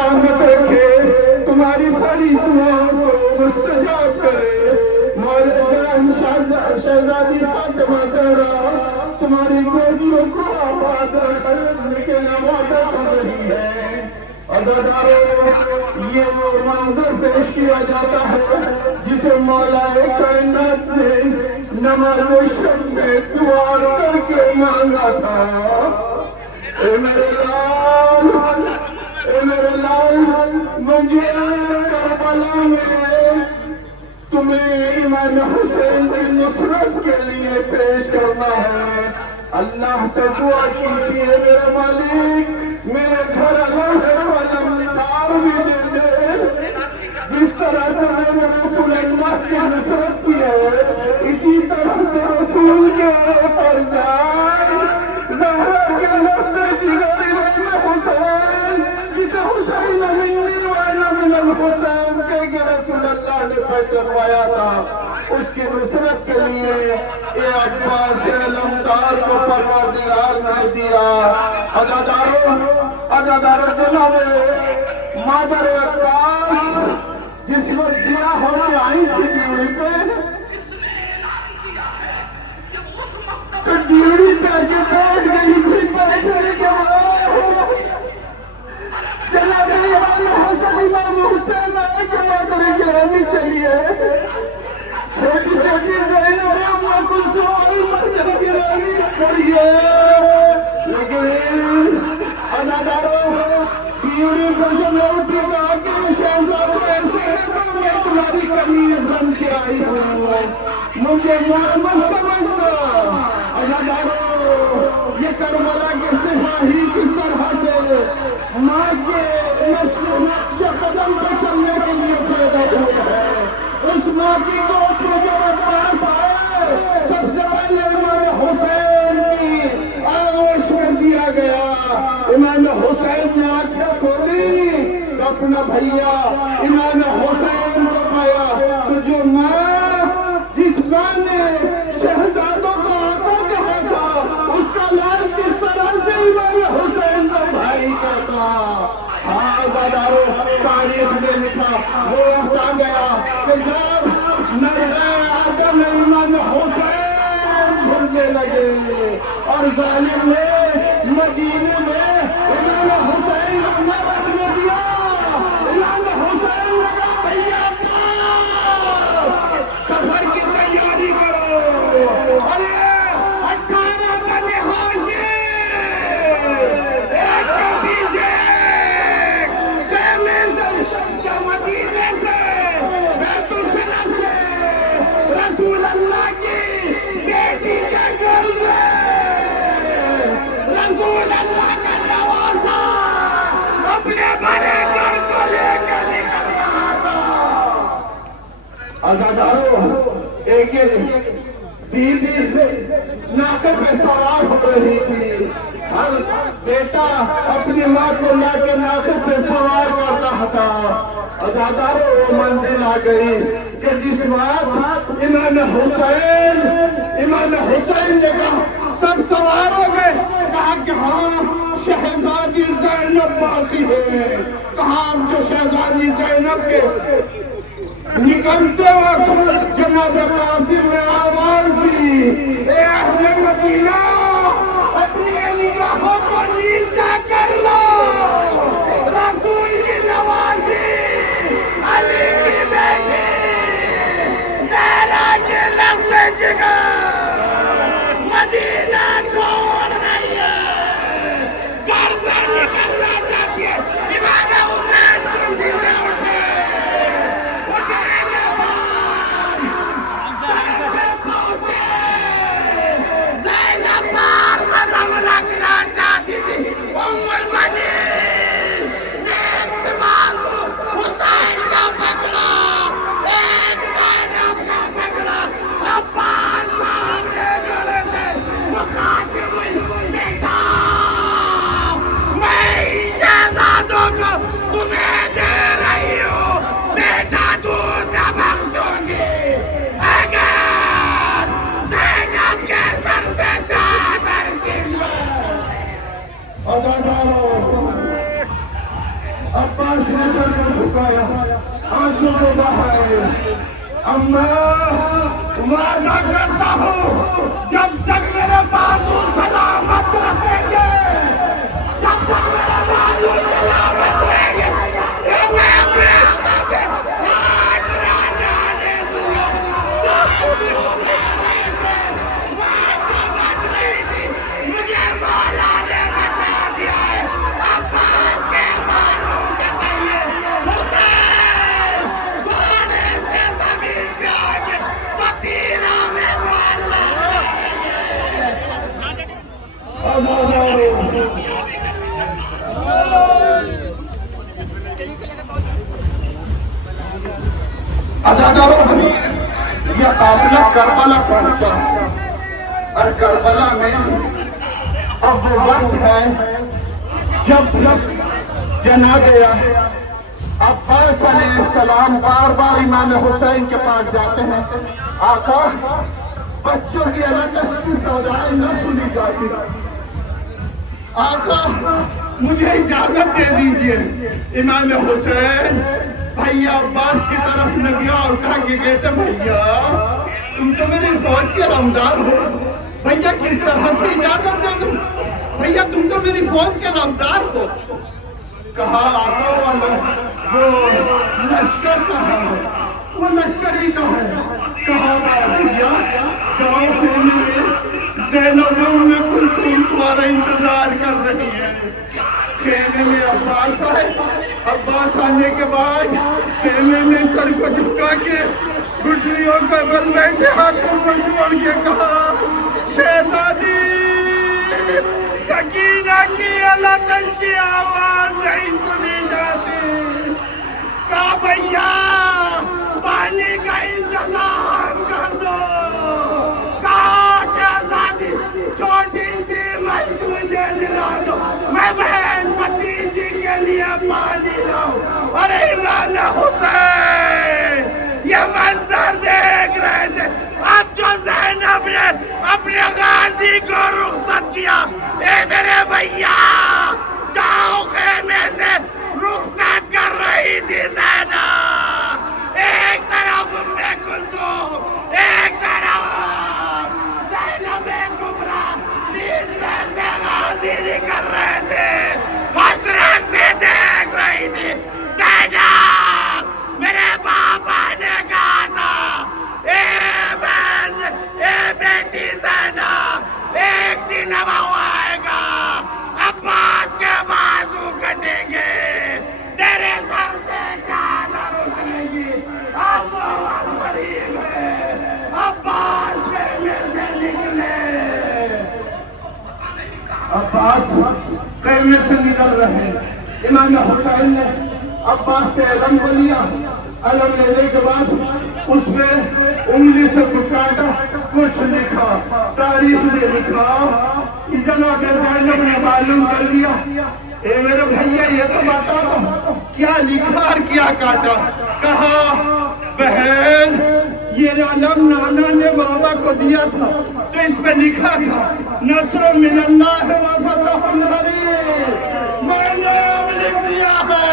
سلامت رکھے، تمہاری ساری دعاؤں کو مستجاب کرے۔ شہزادی فاطمہ زہرا تمہاری گودیوں کو آباد رکھنے کے لیے وعدہ کر رہی ہے۔ عزاداروں، یہ وہ منظر پیش کیا جاتا ہے جسے مولا کائنات نے نماز شب میں دعا کر کے مانگا تھا۔ اے میرے لال، اے میرے لال، مجھے کربلا میں تمہیں امام حسین کی نصرت کے لیے پیش کرنا ہے۔ اللہ سے دعا کیجیے میرے مالک، میرے گھر اللہ علمدار بھی دے دے۔ جس طرح سے میں نے رسول اللہ کی نصرت کی ہے، اسی طرح سے رسول کے فرزند زہرا کے لفظ جگر امام حسین، جسے حسین منی والا من الحسین کہ رسول اللہ نے پہچنوایا تھا، اس کی نصرت کے لیے اے عباس علمدار کو پروردگار نے دیا۔ عزاداروں جناب مادر عباس جس وقت دیا ہونے آئی تھی ڈیوڑی پہ، تو ڈیوڑی پہ کے بیٹھ گئی تھی، بیٹھنے کے بعد جناب امام حسین آئے کہ مادر گرامی چلیے، چھوٹی چھوٹی زینب اما کلثوم مادر گرامی پڑھیے۔ لیکن عزاداروں، ڈیوڑی پہ سے میں اٹھی کہا کہ شہزادو ایسے ہے کہ میں تمہاری قمیض بن کے آئی ہوں، مجھے ماں مت سمجھنا۔ عزاداروں، یہ کربلا کے سپاہی کس طرح سے ماں کے نقش قدم پہ چلنے کے لیے پیدا ہوئے ہیں۔ اس ماں کی گود میں جب عباس آئے، سب سے پہلے امام حسین کی آغوش میں دیا گیا۔ امام حسین نے آنکھیں کھولی تو اپنا بھیا امام حسین کو پایا۔ تو جو ماں، جس ماں نے شہزادوں کو آقا کہا تھا، اس کا لال کس طرح سے امام حسین کو بھائی کہتا۔ ہاں عزاداروں، تاریخ نے لکھا وہ وقت آ گیا کہ جب نرغہ آدم امام حسین بھولنے لگے اور ظالم نے مدینے میں امام حسین کو نہ رکھنے دیا۔ امام حسین نے کہا بھیا سفر کی تیاری کرو، ارے 18 بنے حاجی ایک کے پیچھے خیمے سے مدینے سے بیت الشرف سے رسول اللہ کی بیٹی کے گھر سے رسول اللہ کا نواسا اپنے بڑے گھر کو لے کر نکل رہا تھا۔ عزاداروں، ایک بیوی ناقے پہ سوار ہو رہی تھی، ہر بیٹا اپنی ماں کو لا کے ناقے پہ سوار کرتا تھا۔ عزاداروں، وہ منزل آ گئی کہ جس وقت امام حسین نے کہا سب سوار ہو گئے، کہا کہ ہاں شہزادی زینب باقی ہے۔ کہا جو شہزادی زینب کے نکلتے وقت جناب قاسم نے آواز دی، اے اہل مدینہ اپنی نگاہوں کو نیچا کر لو، رسول کی نوازی علی کی بیٹی زہرا کے لفظ جگر مدینہ چھوڑ رہی ہے، گھر سے نکلنا چاہتی ہے۔ امام حسین کرسی سے اٹھے، رکھنا چاہتی تھی ام المنین نے اقتباس حسین کا پکڑا، ایک زینب کا پکڑا، عباس سامنے کھڑے تھے، مخاطب ہوئی، بیٹا میں شہزادوں کو تمہیں دے رہی ہوں، بیٹا دودھ نہ بخشوں گی اگر زینب کے سر سے چادر چھین لو۔ عباس عباس نے سر کو جھکایا، آنسو کو بہائے۔ اما وعدہ کرتا ہوں جب تک میرے بازو سلامت رہیں گے، جب تک میرے بازو سلامت رہیں گے، یہ میں اپنے آقا پہ آج راجہ نے دیا۔ مجھے مولا نے بتا دیا ہے، عباس کے بازو کے پہلے حسین گھوڑے سے زمین پہ آگے تیروں میں مولا عزاداروں، یہ قافلہ کربلا پہنچا، اور کربلا میں اب وہ وقت ہے جب جنا گیا۔ عباس علیہ السلام بار بار امام حسین کے پاس جاتے ہیں، آقا بچوں کی الکش کی سودائیں نہ سنی جاتی، آقا مجھے اجازت دے دیجئے۔ امام حسین بھیا عباس کی طرف نگاہ اٹھا کے کہتے، بھیا تم تو میری فوج کے رمدار ہو، بھیا کس طرح سے اجازت دے دوں، بھیا تم تو میری فوج کے رمدار ہو۔ کہا آقا والا وہ لشکر کہاں ہے، وہ لشکر ہی کہاں ہے۔ کہا بھیا جاؤ خیمے میں، زینب ام کلثوم تمہارا انتظار کر رہی ہے۔ خیمے میں عباس آئے، عباس آنے کے بعد خیمے میں سر کو جھکا کے گھٹنیوں کا بل بیٹھے، ہاتھوں کو جوڑ کے کہا، شہزادی سکینہ کی الکش کی آواز نہیں سنی جاتی۔ کہا بھیا پانی کا انتظام کر دو۔ کہا شہزادی چھوٹی سی مشک مجھے دلا دو، میں بہن بھتیجی کے لیے پانی لاؤں۔ اور امام حسین یہ منظر دیکھ رہے تھے، اب جو زینب نے اپنے غازی کو رخصت کیا، اے میرے بھیا جاؤ خیمے سے رخصت کر رہی تھی زینب، ایک طرف ام کلثوم، ایک طرف زینب کبریٰ نیز میں سے غازی نکل رہے تھے، حسرت سے دیکھ رہی تھی زینب۔ میرے پاپا نے کہا تھا، اے بیٹی زینب ایک دن اب آئے گا عباس کے بازو کٹیں گے، تیرے سر سے چادر اترے گی، اب وہ وقت قریب ہے، عباس خیمے سے نکلے۔ عباس خیمے سے نکل رہے، امام حسین نے عباس سے علم کو لیا، علم لینے کے بعد اس میں انگلی سے کچھ کاٹا، کچھ لکھا، تاریخ میں لکھا کہ جناب زینب نے معلوم کر لیا۔ اے میرے بھیا یہ تو بتا دو کیا لکھا اور کیا کاٹا۔ کہا بہن یہ علم نانا نے بابا کو دیا تھا، تو اس پہ لکھا تھا نصر من اللہ و فتح قریب، میں نے اب لکھ دیا ہے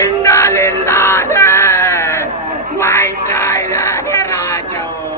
انا للہ و انا الیہ راجعون۔